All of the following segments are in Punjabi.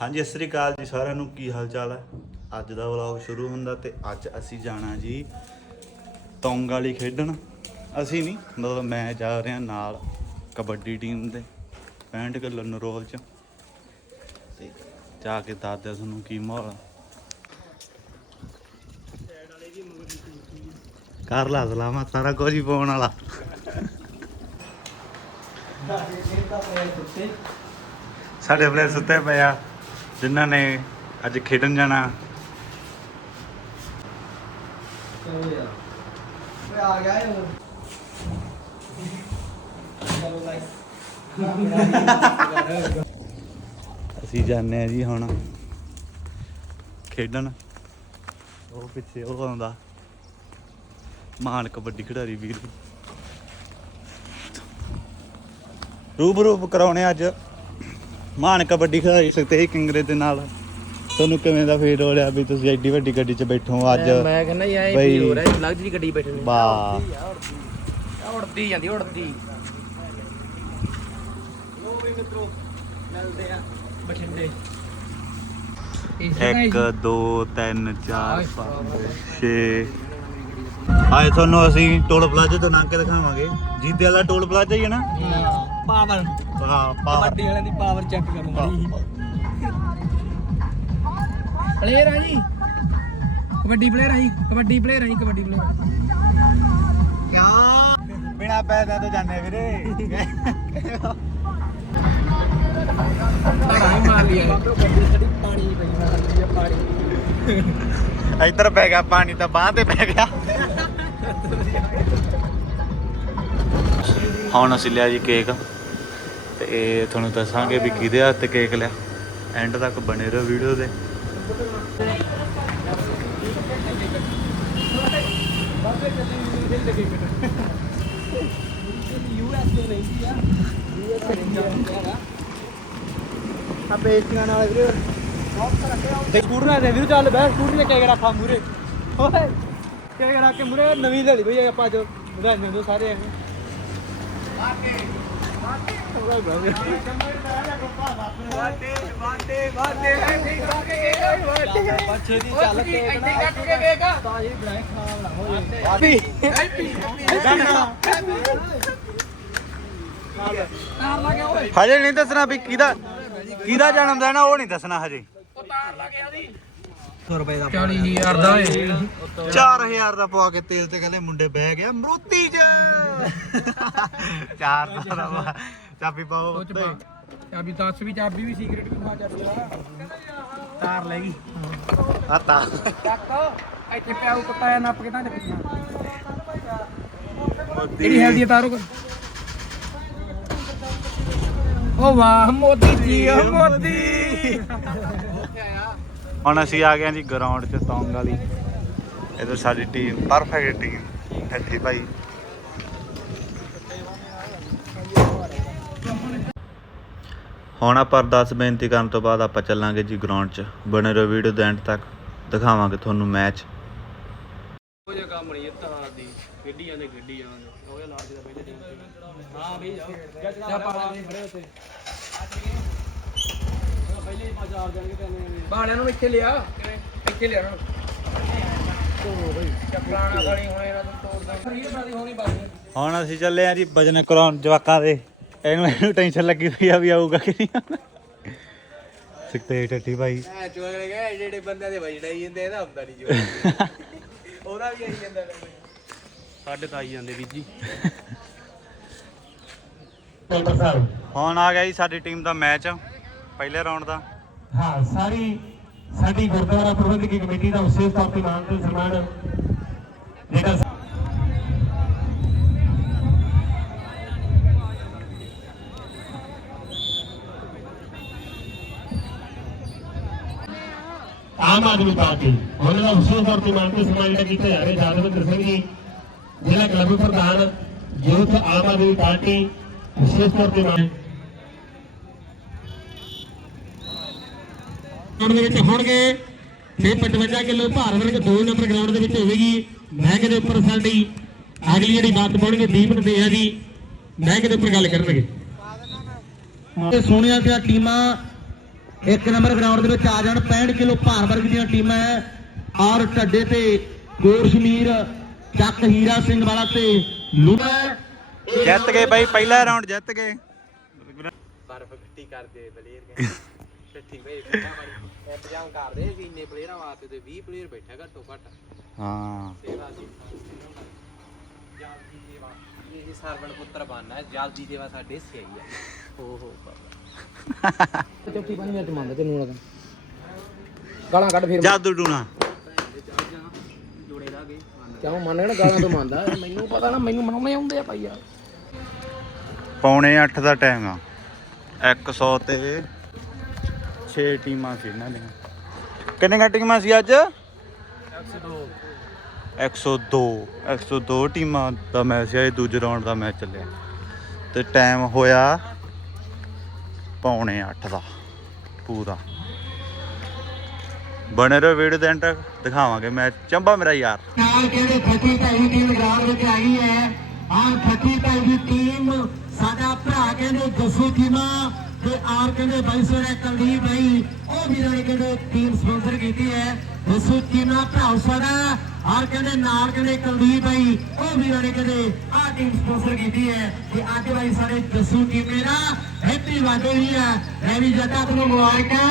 ਹਾਂਜੀ, ਸਤਿ ਸ੍ਰੀ ਅਕਾਲ ਜੀ ਸਾਰਿਆਂ ਨੂੰ। ਕੀ ਹਾਲ ਚਾਲ ਹੈ? ਅੱਜ ਦਾ ਵਲੌਗ ਸ਼ੁਰੂ ਹੁੰਦਾ ਤੇ ਅੱਜ ਅਸੀਂ ਜਾਣਾ ਜੀ ਤੌਂਗ ਵਾਲੀ ਖੇਡਣ। ਅਸੀਂ ਨਹੀਂ, ਮਤਲਬ ਮੈਂ ਜਾ ਰਿਹਾ ਨਾਲ ਕਬੱਡੀ ਟੀਮ ਦੇ 65 ਕਿਲੋ ਨਰੋਲ ਚ। ਤੇ ਜਾ ਕੇ ਦੱਸਦੇ ਤੁਹਾਨੂੰ ਕੀ ਮਾਹੌਲ ਕਰ ਲਾ ਸਲਾਮਾ, ਸਾਰਾ ਕੁਝ ਹੀ ਪਾਉਣ ਵਾਲਾ। ਸਾਡੇ ਪਲੇ ਸੁੱਤੇ ਪਿਆ ਜਿਨ੍ਹਾਂ ਨੇ ਅੱਜ ਖੇਡਣ ਜਾਣਾ। ਆ ਗਿਆ ਇਹ ਚਲੋ ਗਾਇਸ ਅਸੀਂ ਜਾਂਦੇ ਆ ਜੀ ਹੁਣ ਖੇਡਣ। ਉਹ ਪਿੱਛੇ ਉਹ ਆਉਂਦਾ। ਮਹਾਨ ਕਬੱਡੀ ਖਿਡਾਰੀ ਵੀਰ। ਰੂਪ ਕਰਾਉਣੇ ਅੱਜ। ਮਹਾਨ ਕਬੱਡੀ ਖਿਡਾਰੀ ਸਤੇਜ ਕਿੰਗਰੇ ਦੇ ਨਾਲ। ਤੁਹਾਨੂੰ ਕਿਵੇਂ ਦਾ ਫੀਲ ਹੋ ਰਿਹਾ ਵੀ ਤੁਸੀਂ ਐਡੀ ਵੱਡੀ ਗੱਡੀ 'ਚ ਬੈਠੋ ਅੱਜ? ਮੈਂ ਕਹਿੰਦਾ ਯਾਰ ਬਈ- ਇਹ ਹੋ ਰਿਹਾ ਲਗਜ਼ਰੀ ਗੱਡੀ ਬੈਠੇ ਨੇ। ਵਾਹ। ਆ ਉੜਦੀ ਜਾਂਦੀ ਉੜਦੀ। ਲੋ ਵੀ ਮਿੱਤਰੋ ਮਿਲਦੇ ਆ ਬਠਿੰਡੇ। 1 2 3 4 5 6 ਆਏ ਤੁਹਾਨੂੰ ਅਸੀਂ ਟੋਲ ਪਲਾਜ਼ੇ ਤੋਂ ਲੰਘ ਕੇ ਦਿਖਾਵਾਂਗੇ। ਜੀਤੇ ਵਾਲਾ ਟੋਲ ਪਲਾਜ਼ਾ ਹੀ ਹੈ ਨਾ? ਪਾਵਰ ਹਾਂ ਪਾਵਰ ਕਬੱਡੀ ਵਾਲਿਆਂ ਦੀ ਪਾਵਰ ਚੈੱਕ ਕਰਨ ਵਾਲੀ। ਪਲੇਅਰ ਆ ਜੀ। ਕਬੱਡੀ ਪਲੇਅਰ ਆ ਜੀ। ਕਬੱਡੀ ਪਲੇਅਰ ਆ ਜੀ ਕਬੱਡੀ ਪਲੇਅਰ ਕਿਆ? ਬਿਨਾ ਪੈਸਾ ਤੋਂ ਜਾਣੇ ਵੀਰੇ। ਹੀ ਮਾਰ ਲਿਆ ਪਾਣੀ ਪਈ ਮਾਰਦੀ ਆ ਪਾਣੀ ਇੱਧਰ ਪੈ ਗਿਆ ਪਾਣੀ ਤਾਂ ਬਾਹ ਤੇ ਪੈ ਗਿਆ। ਹੁਣ ਅਸੀਂ ਲਿਆ ਜੀ ਕੇਕ ਤੇ ਤੁਹਾਨੂੰ ਦੱਸਾਂਗੇ ਵੀ ਕਿਹਦੇ ਹੱਥ ਕੇਕ ਲਿਆ। ਐਂਡ ਤੱਕ ਬਣੇ ਰਹੋ ਵੀਡੀਓ ਦੇ। ਆ ਬੇਇੱਜ਼ਤੀਆਂ ਨਾਲ ਵੀਰੇ। ਤੇ ਸਕੂਟਰ ਨਾਲ ਦੇ ਵੀਰ, ਚੱਲ ਬੈ ਸਕੂਟਰ ਤੇ ਕੇਕ ਰੱਖਾ ਮੂਰੇ ਓਏ ਕੇਕ ਰੱਖ ਕੇ ਮੂਰੇ ਨਵੀਂ ਲੈ ਲਈ ਬਈ ਆਪਾਂ ਜੋ ਵਧਾਈਆਂ ਦੋ ਸਾਰੇ ਦੀ ਚੱਲ ਕੇ ਇੰਨੀ ਕੱਟ ਕੇ ਵੇਖ ਤਾਂ ਹੋ ਹੈਪੀ ਹਜੇ ਨਹੀਂ ਦੱਸਣਾ ਵੀ ਕਿਹਦਾ ਕਿਹਦਾ ਜਨਮ ਦਿਨ ਉਹ ਨਹੀਂ ਦੱਸਣਾ ਹਜੇ। ਉਹ ਤਾਰ ਲਾ ਗਿਆ ਦੀ 100 ਰੁਪਏ ਦਾ 40000 ਦਾ ਏ 4000 ਦਾ ਪਵਾ ਕੇ ਤੇਲ ਤੇ ਕਹਿੰਦੇ ਮੁੰਡੇ ਬਹਿ ਗਿਆ। ਮਰੂਤੀ ਚ 400 ਦਾ ਪਵਾ- ਚਾਬੀ ਪਾਓ ਉਹ ਚ ਪਾ ਚਾਬੀ 10 ਵੀ ਚਾਬੀ ਵੀ ਸੀਕ੍ਰੀਟ ਵੀ ਮਾ ਚਾਬੀ ਆ ਤਾਰ ਲੈ ਗਈ। ਆ ਤਾ ਚੱਕ। ਇੱਥੇ ਪਿਆਉ ਕੁੱਤਾ ਨੱਪ ਕੇ ਤਾਂ ਚੱਕੀਆਂ ਕਿਹੜੀ ਹੈਲਦੀ ਤਾਰੋ ਓ ਵਾਹ ਮੋਦੀ ਜੀ ਓ ਮੋਦੀ। ਹੁਣ ਅਸੀਂ ਆ ਗਏ ਹਾਂ ਜੀ ਗਰਾਊਂਡ 'ਚ ਤੌਂਗ ਵਾਲੀ। ਇਧਰ ਸਾਡੀ ਟੀਮ ਪਰਫੈਕਟ ਟੀਮ ਇੱਥੇ ਭਾਈ। ਹੁਣ ਆਪਾਂ ਅਰਦਾਸ ਬੇਨਤੀ ਕਰਨ ਤੋਂ ਬਾਅਦ ਆਪਾਂ ਚੱਲਾਂਗੇ ਜੀ ਗਰਾਊਂਡ 'ਚ। ਬਣੇ ਰਹੋ ਵੀਡੀਓ ਦੇ ਐਂਡ ਤੱਕ। ਦਿਖਾਵਾਂਗੇ ਤੁਹਾਨੂੰ ਮੈਚ ਉਹ ਜੇ ਕੰਮ ਨਹੀਂ ਤਾਰ ਦੀ ਗੱਡੀ ਜਾਂਦੇ ਗੱਡੀ ਜਾਂਦੇ। ਉਹ ਲਾਜ ਦਾ ਪਹਿਲੇ ਹਾਂ ਵੀ ਜਾਓ ਜਾ ਪਾਲਾ ਦੇ ਖੜੇ ਉੱਤੇ ਪਹਿਲੇ ਹੀ ਪੰਜ ਆਰ ਜਾਣਗੇ ਤੈਨੂੰ ਬਾਣਿਆਂ ਨੂੰ ਇੱਥੇ ਲਿਆ। ਕਿਵੇਂ ਇੱਥੇ ਲਿਆ ਨਾ। ਤੋੜੋ ਬਈ ਚੱਪਲਾਣਾ ਗਾੜੀ ਹੁਣ ਇਹਨਾਂ ਤੋਂ ਤੋੜਦਾ। ਫਰੀਦ ਬਾਦੀ ਹੋਣੀ ਬਾਦੀ ਹੁਣ ਅਸੀਂ ਚੱਲੇ ਆ ਜੀ ਵਜਨ ਕਰਾਉਣ ਜਵਾਕਾਂ ਦੇ। ਇਹਨੂੰ ਇਹਨੂੰ ਟੈਨਸ਼ਨ ਲੱਗੀ ਹੋਈ ਆ ਵੀ ਆਊਗਾ ਕਿ ਨਹੀਂ ਆਉਣਾ ਸਿੱਤੇ ਟੱਟੀ ਭਾਈ। ਐ ਚੋਰ ਗਏ ਜਿਹੜੇ ਬੰਦਿਆਂ ਦੇ ਵਜੜਾ ਹੀ ਜਾਂਦੇ ਇਹਦਾ ਹੁੰਦਾ ਨਹੀਂ ਜੋ ਉਹਦਾ ਵੀ ਆਈ ਜਾਂਦਾ ਸਾਡੇ ਤਾਂ ਆਈ ਜਾਂਦੇ ਵੀਰ ਜੀ। ਡਾਕਟਰ ਸਾਹਿਬ ਹੁਣ ਆ ਗਿਆ ਜੀ ਸਾਡੀ ਟੀਮ ਦਾ ਮੈਚ ਪਹਿਲੇ ਰਾਉਂਡ ਦਾ। ਹਾਂ ਸਾਰੀ ਸਾਡੀ ਗੁਰਦੁਆਰਾ ਪ੍ਰਬੰਧਕੀ ਕਮੇਟੀ ਦਾ ਵਿਸ਼ੇਸ਼ ਤੌਰ ਤੇ ਮਾਨ ਤੇ ਸਨਮਾਨ। ਜਿਹੜਾ ਆਮ ਆਦਮੀ ਪਾਰਟੀ। ਉਹਨਾਂ ਦਾ ਵਿਸ਼ੇਸ਼ ਤੌਰ ਤੇ ਮਾਨ ਤੇ ਸਨਮਾਨ ਜਿਹੜਾ ਕੀਤਾ ਜਾ ਰਿਹਾ ਜਾਦਵਿੰਦਰ ਸਿੰਘ ਜੀ ਜ਼ਿਲ੍ਹਾ ਕਲੱਬ ਪ੍ਰਧਾਨ ਯੂਥ ਆਮ ਆਦਮੀ ਪਾਰਟੀ ਵਿਸ਼ੇਸ਼ ਤੌਰ ਤੇ ਮਾਨ ਗਰਾਊਂਡ ਦੇ ਵਿੱਚ ਹੋਣਗੇ। 655 ਕਿਲੋ ਭਾਰ ਵਰਗ 2 ਨੰਬਰ ਗਰਾਊਂਡ ਦੇ ਵਿੱਚ ਹੋਵੇਗੀ। ਮਹਿਕ ਦੇ ਉੱਪਰ ਸਾਡੀ ਅਗਲੀ ਜਿਹੜੀ ਬਾਤ ਪਾਉਣਗੇ ਦੀਪਕ ਦੇ ਆ ਜੀ। ਮਹਿਕ ਦੇ ਉੱਪਰ ਗੱਲ ਕਰਨਗੇ। ਤੇ ਸੋਹਣੀਆਂ ਤੇ ਟੀਮਾਂ ਇੱਕ ਨੰਬਰ ਗਰਾਊਂਡ ਦੇ ਵਿੱਚ ਆ ਜਾਣ 65 ਕਿਲੋ ਭਾਰ ਵਰਗ ਦੀਆਂ ਟੀਮਾਂ ਹੈ ਔਰ ਢੱਡੇ ਤੇ ਗੋਰਸ਼ਮੀਰ ਚੱਕ ਹੀਰਾ ਸਿੰਘ ਵਾਲਾ ਤੇ ਲੂਣਾ ਜਿੱਤ ਗਏ ਬਾਈ ਪਹਿਲਾ ਰਾਉਂਡ ਜਿੱਤ ਗਏ। ਬਰਫ ਕਰਦੇ ਪਲੇਅਰ ਭੇਜ ਦਿੱਤਾ ਮਾਰੀ। ਇੰਤਜ਼ਾਮ ਕਰਦੇ ਕਿ ਇੰਨੇ ਪਲੇਅਰਾਂ ਵਾਸਤੇ ਤੇ 20 ਪਲੇਅਰ ਬੈਠਾ ਘੱਟੋ ਘੱਟ। ਹਾਂ। ਸੇਵਾ ਦੀ ਜਲਦੀ ਦੇਵਾ ਇਹ ਸਰਵਣ ਪੁੱਤਰ ਬਣਨਾ ਹੈ ਜਲਦੀ ਦੇਵਾ ਸਾਡੇ ਚੌਥੀ ਪਾਣੀ ਵਿੱਚ ਮੰਨਦਾ ਤੈਨੂੰ ਲੱਗਦਾ ਗਾਲਾਂ ਕੱਢ ਫਿਰ। ਜਾਦੂ ਟੂਣਾ ਕਿਉਂ? ਮੰਨ ਨਾ ਗਾਲਾਂ ਤੋਂ ਮੰਨਦਾ। ਮੈਨੂੰ ਪਤਾ ਨਾ ਮੈਨੂੰ ਮਨਾਉਣੇ ਆਉਂਦੇ ਆ ਭਾਈ ਯਾਰ। ਪੌਣੇ 8 ਦਾ ਟਾਈਮ ਆ। 100 ਤੇ 6 ਟੀਮਾਂ ਸੀ ਇਹਨਾਂ ਦੀਆਂ। ਕਿੰਨੀਆਂ ਟੀਮਾਂ ਸੀ ਅੱਜ? 102 102 ਟੀਮਾਂ ਦਾ ਮੈਚ ਹੈ ਦੂਜੇ ਰਾਉਂਡ ਦਾ ਮੈਚ ਚੱਲਿਆ। ਤੇ ਟਾਈਮ ਹੋਇਆ ਪੌਣੇ 8 ਦਾ ਪੂਰਾ ਬਣੇ ਰਹੋ ਵੀਡੀਓ ਦੇ ਐਂਡ ਤੱਕ, ਦਿਖਾਵਾਂਗੇ। ਮੈਚ ਚੰਬਾ ਮੇਰਾ ਯਾਰ। ਨਾਲ ਕਹਿੰਦੇ ਖੱਟੀ ਢਾਈ ਟੀਮ ਗਰਾਊਂਡ ਵਿੱਚ ਆਈ ਹੈ। ਆਹ ਖੱਟੀ ਢਾਈ ਦੀ ਟੀਮ ਸਾਡਾ ਭਰਾ ਕਹਿੰਦੇ ਜੱਸੂ ਟੀਮਾ ਤੇ ਆਰ ਕਹਿੰਦੇ ਬਾਈ ਸੋਨੇ ਕੁਲਦੀਪ ਬਾਈ। ਉਹ ਵੀਰਾਂ ਨੇ ਕਹਿੰਦੇ ਟੀਮ ਸਪਾਂਸਰ ਕੀਤੀ ਹੈ। ਜੱਸੂ ਟੀਮਾ ਭਰਾ ਸਾਡਾ ਆਰ ਕਹਿੰਦੇ ਨਾਲ ਕਹਿੰਦੇ ਕੁਲਦੀਪ ਬਾਈ। ਉਹ ਵੀਰਾਂ ਨੇ ਕਹਿੰਦੇ ਆਹ ਟੀਮ ਸਪਾਂਸਰ ਕੀਤੀ ਹੈ। ਤੇ ਅੱਜ ਬਾਈ ਸਾਰੇ ਜੱਸੂ ਟੀਮੇ ਦਾ ਹੈਪੀ ਬਰਥਡੇ ਵੀ ਹੈ ਰਵੀ ਜੱਟਾ ਤੁਹਾਨੂੰ ਮੁਬਾਰਕਾਂ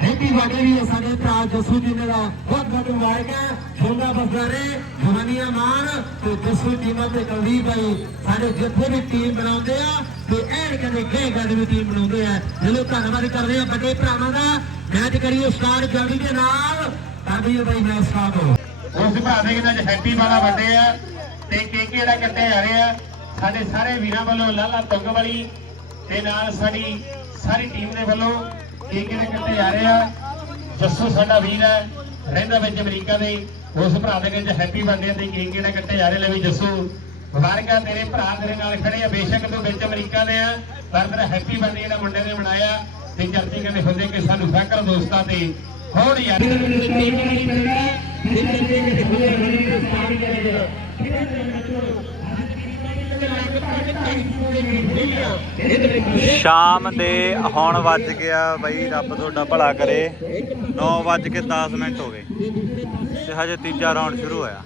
ਹੈਪੀ ਬਰਥਡੇ ਵੀ ਹੈ ਸਾਡੇ ਭਰਾ ਜੱਸੂ ਜੀ ਦਾ ਬਹੁਤ ਬਹੁਤ ਮੁਬਾਰਕਾਂ। ਛੋਟਾ ਬਸਦਾਰੇ ਜਵਾਨੀਆਂ ਮਾਨ ਤੇ ਜੱਸੂ ਟੀਮਾਂ ਤੇ ਕੁਲਦੀਪ ਭਾਈ ਸਾਡੇ ਜਿੱਥੇ ਵੀ ਟੀਮ ਬਣਾਉਂਦੇ ਆ ਤੇ ਐਨ ਕਦੇ ਗਏ ਗੱਲ ਵੀ ਟੀਮ ਬਣਾਉਂਦੇ ਆ। ਜਦੋਂ ਧੰਨਵਾਦ ਕਰਦੇ ਆ ਵੱਡੇ ਭਰਾਵਾਂ ਦਾ। ਮੈਚ ਕਰੀਏ ਸਟਾਰਟ ਜਲਦੀ ਦੇ ਨਾਲ। ਤਾਂ ਵੀ ਭਾਈ ਮੈਚ ਸਟਾਰਟ ਹੋ ਉਸ ਭਰਾ ਦੇ ਅੱਜ ਹੈਪੀ ਵਾਲਾ ਵੱਡੇ ਆ। ਤੇ ਕੇਕੇ ਦਾ ਕੱਟੇ ਜਾ ਰਹੇ। ਆ ਸਾਡੇ ਸਾਰੇ ਵੀਰਾਂ ਵੱਲੋਂ ਲਾਲਾ ਤੁੰਗ ਤੇ ਨਾਲ ਸਾਡੀ ਸਾਰੀ ਟੀਮ ਦੇ ਵੱਲੋਂ ਕੇਕੇ ਦੇ ਕੱਟੇ ਜਾ ਰਹੇ ਆ। ਜੱਸੂ ਸਾਡਾ ਵੀਰ ਹੈ, ਰਹਿੰਦਾ ਵਿੱਚ ਅਮਰੀਕਾ ਦੇ। ਉਸ ਭਰਾ ਦੇ ਵਿੱਚ ਹੈਪੀ ਬਰਥਡੇ ਤੇ ਕੇਕੇ ਦਾ ਕੱਟੇ ਜਾ ਰਹੇ ਲੈ ਵੀ ਜੱਸੂ। ਮੁਬਾਰਕਾਂ ਤੇਰੇ ਭਰਾ ਤੇਰੇ ਨਾਲ ਖੜੇ ਆ, ਬੇਸ਼ੱਕ ਤੂੰ ਵਿੱਚ ਅਮਰੀਕਾ ਦੇ ਆ, ਪਰ ਤੇਰਾ ਹੈਪੀ ਬਰਥਡੇ ਜਿਹੜਾ ਮੁੰਡੇ ਨੇ ਮਨਾਇਆ ਤੇ ਚਰਚੇ ਕਹਿੰਦੇ ਹੁੰਦੇ ਕਿ ਸਾਨੂੰ ਫਕਰ ਦੋਸਤਾਂ ਤੇ ਹੋਰ ਯਾਰ ਸ਼ਾਮ ਦੇ ਹੁਣ ਵੱਜ ਗਿਆ ਬਈ, ਰੱਬ ਤੁਹਾਡਾ ਭਲਾ ਕਰੇ। 9 ਵੱਜ ਕੇ 10 ਮਿੰਟ ਹੋ ਗਏ। ਤੇ ਹਜੇ ਤੀਜਾ ਰਾਉਂਡ ਸ਼ੁਰੂ ਹੋਇਆ।